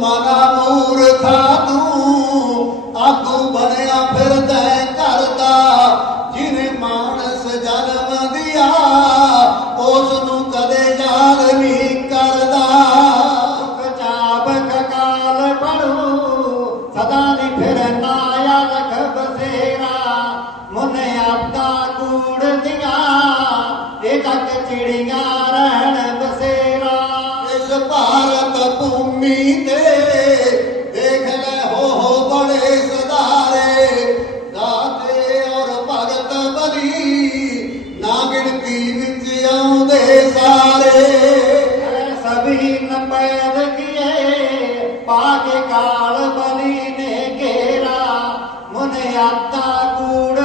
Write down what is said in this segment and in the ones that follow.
ਮਨਾ ਮੂਰਖਾ ਤੂੰ ਆਗੂ ਬਣਿਆ ਫਿਰਦਾ ਕਰਦਾ ਜਿਹਨੇ ਮਾਨਸ ਜਨਮ ਦਿਆ ਉਸ ਨੂੰ ਕਦੇ ਯਾਦ ਨਹੀਂ ਕਰਦਾ। ਚਾਬਕ ਕਾਲ ਪੜੂ ਸਦਾ ਨਹੀਂ ਫਿਰਨਾ ਯਾਲਖ ਬਸੇਰਾ, ਮੁਨੇ ਆਪਦਾ ਕੂੜ ਦੀਆਂ, ਇਹ ਤੱਕ ਚਿੜੀਆਂ ਰਹਿਣ ਭੂਮੀ ਤੇ ਦੇਖ ਲੈ ਹੋ ਹੋ ਬੜੇ ਸਦਾਰੇ ਦਾਤੇ ਔਰ ਭਗਤ ਬਲੀ ਨਾ ਗਿਣਤੀ ਵਿੱਚ ਆਉਂਦੇ ਸਾਰੇ। ਸਭੀ ਨਪੈਦ ਕੀਏ ਪਾਕੇ ਕਾਲ ਬਲੀ ਨੇ ਘੇਰਾ ਮੁਨ ਆਪਦਾ ਕੂੜ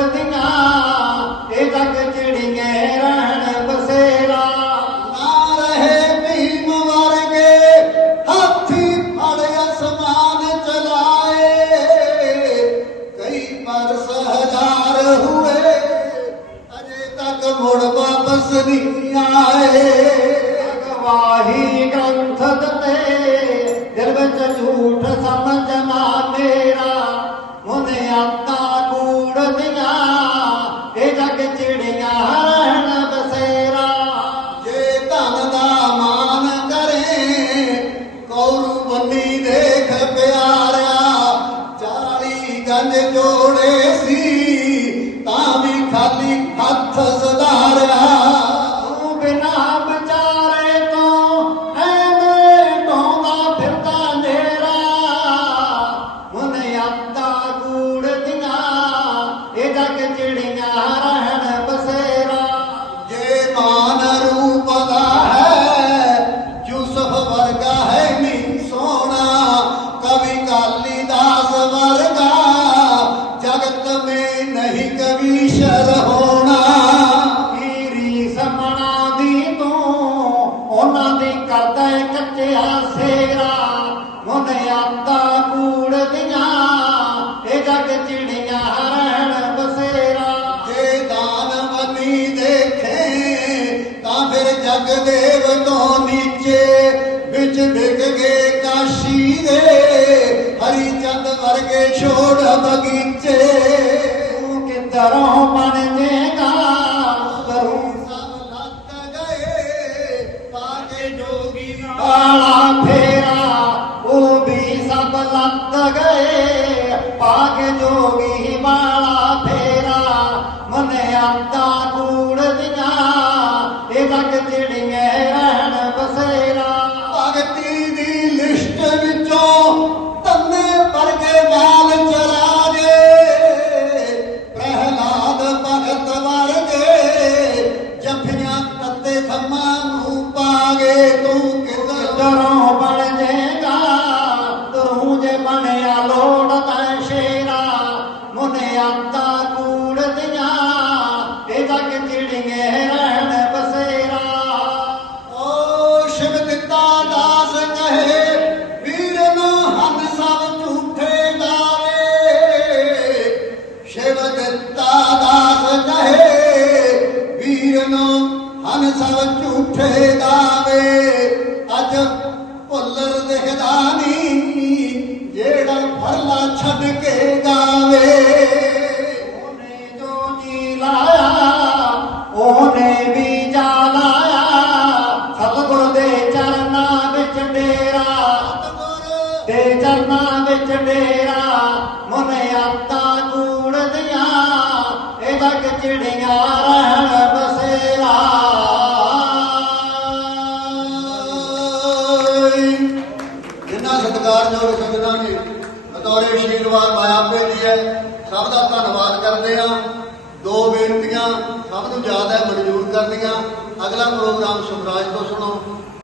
ਵਾਪਸ ਨਹੀਂ ਆਏ ਗਵਾਹੀ ਗ੍ਰੰਥ ਤੇ ਦਿਲ ਵਿੱਚ ਝੂਠ ਸਮਝਣਾ ਮੇਰਾ। ਮੁਨ ਆਤਾ ਕੂੜ ਦੀਆਂ, ਇਹ ਜਗ ਚਿੜੀਆਂ ਰਹਿਣ ਬਸੇਰਾ। ਜੇ ਧਨ ਦਾ ਮਾਨ ਕਰੇ, ਕੌਰੂ ਬੰਨੀ ਦੇਖ ਪਿਆਰਿਆ, ਚਾਲੀ ਗੰਜ ਜੋੜੇ ਸੀ ਨਹੀਂ ਕਵੀ ਸ਼ਰ ਹੋਣਾ ਕੀਰੀ ਸਮਣਾ ਦੀ ਤੂੰ, ਉਹਨਾਂ ਦੀ ਕਰਦਾ ਏ ਕੱਚਿਆ ਸੇਰਾ ਮੁੰਨ ਆਤਾ ਕੂੜ ਦੀਆਂ, ਇਹ ਜਗ ਚਿੜੀਆਂ ਰਹਿਣ ਬਸੇਰਾ। ਜੇ ਦਾਨ ਬਨੀ ਦੇਖੇ, ਤਾਂ ਫਿਰ ਜਗ ਦੇਵ ਤੋਂ ਨੀਚੇ ਵਿੱਚ ਡਿੱਗ ਗਏ ਕਾਸ਼ੀ ਦੇ। ਪਾ ਗਏ ਤੂੰ ਸਭ ਝੂਠੇ ਦਾਵੇ ਅੱਜ ਭੁੱਲਰ ਦਿਖਦਾ ਨਹੀਂ ਜਿਹੜਾ ਫਰਲਾ ਛੱਡ ਕੇ ਗਾਵੇ ਉਹਨੇ ਜੋ ਜੀ ਲਾਇਆ, ਉਹਨੇ ਵੀ ਜਾ ਬਤੌਰੇ ਮਾਇਆ ਭੇਜੀ ਹੈ। ਸਭ ਦਾ ਧੰਨਵਾਦ ਕਰਦੇ ਆ ਦੋ ਬੇਨਤੀਆਂ ਸਭ ਨੂੰ ਯਾਦ ਹੈ, ਮਨਜ਼ੂਰ ਕਰਦੀਆਂ ਅਗਲਾ ਪ੍ਰੋਗਰਾਮ ਸੁਖਰਾਜ ਤੋਂ ਸੁਣੋ।